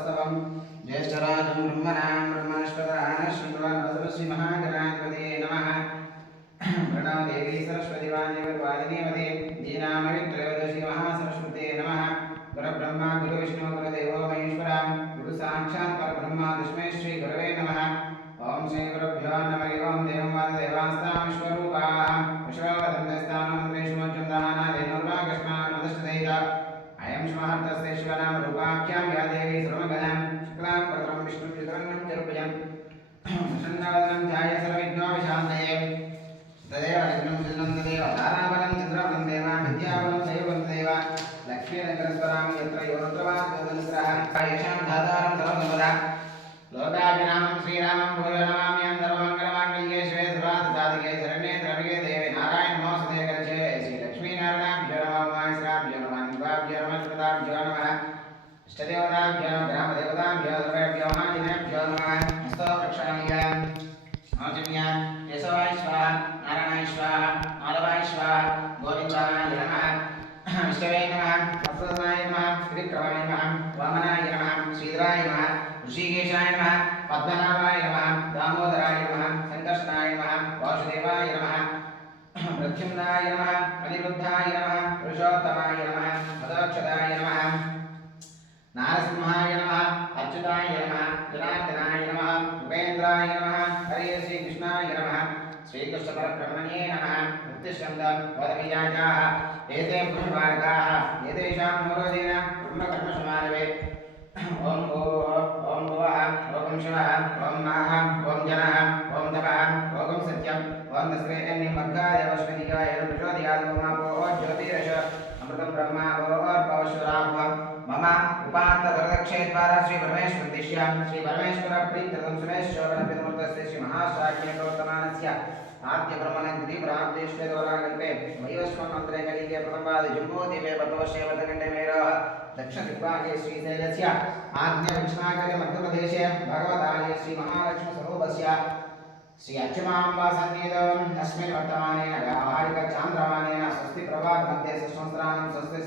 स्तवं ज्येष्ठराजं ब्रह्मणां ब्रह्मणस्पदानः श्रीमहागणाधिपतये नमः। प्रणव देवी सरस्वती वाणीवती दीनामवित्रयोदशी महासरस्वते नमः। गुरुब्रह्मा गुरुविष्णु गुरुदेवो महेश्वरा गुरु साक्षात् परब्रह्म तस्मै श्री गुरवे नमः। ओम श्री गुरुभ्यो नमः। ओम देवं वाददेवास्तां विश्वरूपाः विश्ववदन्तस्तानमन्त्रेषु मज्जन्दानादेनुर्वागस्मान्मदस्तदैता अयं श्महर्तस्य शिवनाम रूपाख्यां या देवी सर्वगणां शुक्लां परं विष्णुचित्रं चरुभ्यं प्रसन्नवदनं ध्याय सर्वविघ्नोपशान्तये तदेव विघ्नं चिन्नं तदेव ताराबलं चन्द्रबलं देव विद्याबलं दैवबलं देव लक्ष्मीनगरस्वरां यत्र योऽत्र वा तदनुग्रहः येषां धातारं सर्वसम्पदा लोकाभिरामं श्रीरामं भूयो नमामि सर्वमङ्गलमाङ्गल्ये शिवे सर्वार्थसाधिके शरण्ये त्र्यम्बके देवे नारायण नमोऽस्तुते करचे श्रीलक्ष्मीनारायणाभ्यो नमः उमाश्राभ्यो नमः निवाभ्यो नमः श्रुताभ्यो नमः इष्टदेवताभ्यो नमः ग्रामदेवताभ्यो सर्वेभ्यो महाजनेभ्यो नमः हस्तो रक्षणाय आचम्य केशवाय स्वाहा नारायणाय स्वाहा माधवाय स्वाहा गोविन्दाय नमः विष्णवे नमः वत्सनाय नमः त्रिविक्रमाय नमः वामनाय नमः श्रीधराय नमः ऋषिकेशाय नमः पद्मनाभाय नमः दामोदराय नमः संकर्षणाय नमः वासुदेवाय नमः प्रद्युम्नाय नमः अनिरुद्धाय नमः पुरुषोत्तमाय नमः मदोक्षदाय नमः नारसिंहाय नमः अच्युताय नमः जनार्दनाय नमः उपेन्द्राय नमः हरे श्रीकृष्णाय नमः श्रीकृष्णपरब्रह्मणे नमः उत्तिष्ठन्तं वदवीयाजाः एते ब्रह्मबालकाः एतेषां मनोरथेन ब्रह्मकर्मसमारभे ओम भुवः ओम शिवः ओम महः ओम जनः ओम तपः ओम सत्यम् ओम दस्रेन्यमर्गादेवस्मदिकाय विश्वदियासोमापो ज्योतिरश अमृतं ब्रह्मा भवश्वराभवम् मम उपान्तवरदक्षेद्वारा श्री परमेश्वरदिश्यां श्री परमेश्वर प्रीत्यर्थं सुरेश्वरपितृमूर्तस्य श्री महाशाक्यप्रवर्तमानस्य आद्य ब्रह्मणद्वितीय प्राप्तेष्वेदवरागल्पे वैवस्वमन्त्रे कलिके प्रथमपादे जम्बूद्वीपे पद्मवश्यवतकण्डे मेरोः दक्षिणदिग्भागे श्रीशैलस्य आग्नेयविष्णागरे मध्यप्रदेशे भगवताय श्री महालक्ष्मीस्वरूपस्य श्री अच्युताम्बा सन्निधौ अस्मिन् वर्तमानेन व्यावहारिक चान्द्रमानेन स्वस्ति प्रभात मध्ये सहस्राणां स्वस्ति